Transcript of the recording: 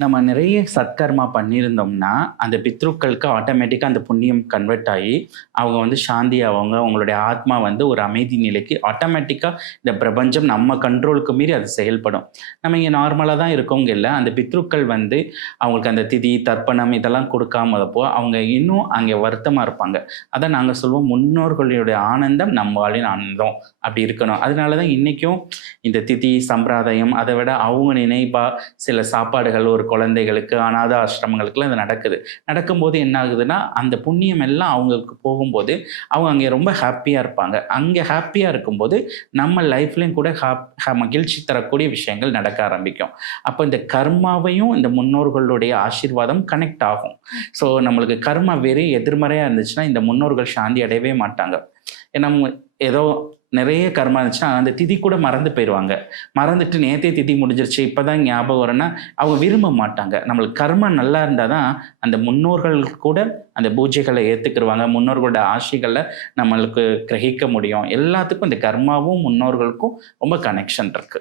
நம்ம நிறைய சத்கர்மா பண்ணியிருந்தோம்னா, அந்த பித்ருக்களுக்கு ஆட்டோமேட்டிக்கா அந்த புண்ணியம் கன்வெர்ட் ஆயி, அவங்க வந்து சாந்தி ஆவாங்க. அவங்களுடைய ஆத்மா வந்து ஒரு அமைதி நிலைக்கு ஆட்டோமேட்டிக்கா இந்த பிரபஞ்சம் நம்ம கண்ட்ரோலுக்கு மீறி அது செயல்படும். நம்ம இங்க நார்மலா தான் இருக்கோங்க இல்ல, அந்த பித்ருக்கள் வந்து அவங்களுக்கு அந்த திதி, தர்ப்பணம் இதெல்லாம் கொடுக்காமப்போ, அவங்க இன்னும் அங்கே வருத்தமா இருப்பாங்க. அதான் நாங்க சொல்வோம், முன்னோர்களுடைய ஆனந்தம் நம் வாழ்வின் ஆனந்தம். அப்படி இருக்கணும். அதனால தான் இன்னைக்கும் இந்த திதி, சம்பிரதாயம் அத விட அவங்க நினைவா சில சாப்பாடுகள் ஒரு குழந்தைகளுக்கு, அநாத ஆசிரமங்களுக்குலாம் இது நடக்குது. நடக்கும்போது என்ன ஆகுதுன்னா, அந்த புண்ணியம் எல்லாம் அவங்களுக்கு போகும்போது, அவங்க அங்கே ரொம்ப ஹேப்பியா இருப்பாங்க. அங்கே ஹேப்பியா இருக்கும்போது, நம்ம லைஃப்லயும் கூட மகிழ்ச்சி தரக்கூடிய விஷயங்கள் நடக்க ஆரம்பிக்கும். அப்ப இந்த கர்மாவையும் இந்த முன்னோர்களுடைய ஆசீர்வாதம் கனெக்ட் ஆகும். ஸோ நம்மளுக்கு கர்மா வெறும் எதிர்மறையா இருந்துச்சுன்னா, இந்த முன்னோர்கள் சாந்தி அடையவே மாட்டாங்க. ஏன்னா ஏதோ நிறைய கர்மா இருந்துச்சுன்னா, அந்த திதி கூட மறந்து போயிருவாங்க. மறந்துட்டு நேத்தே திதி முடிஞ்சிருச்சு, இப்பதான் ஞாபகம் வரும்னா, அவங்க விரும்ப மாட்டாங்க. நம்மளுக்கு கர்மா நல்லா இருந்தா தான், அந்த முன்னோர்கள் கூட அந்த பூஜைகள ஏத்துக்கிருவாங்க. முன்னோர்களோட ஆசிகள நம்மளுக்கு கிரகிக்க முடியும். எல்லாத்துக்கும் இந்த கர்மாவும், முன்னோர்களுக்கும் ரொம்ப கனெக்ஷன் இருக்கு.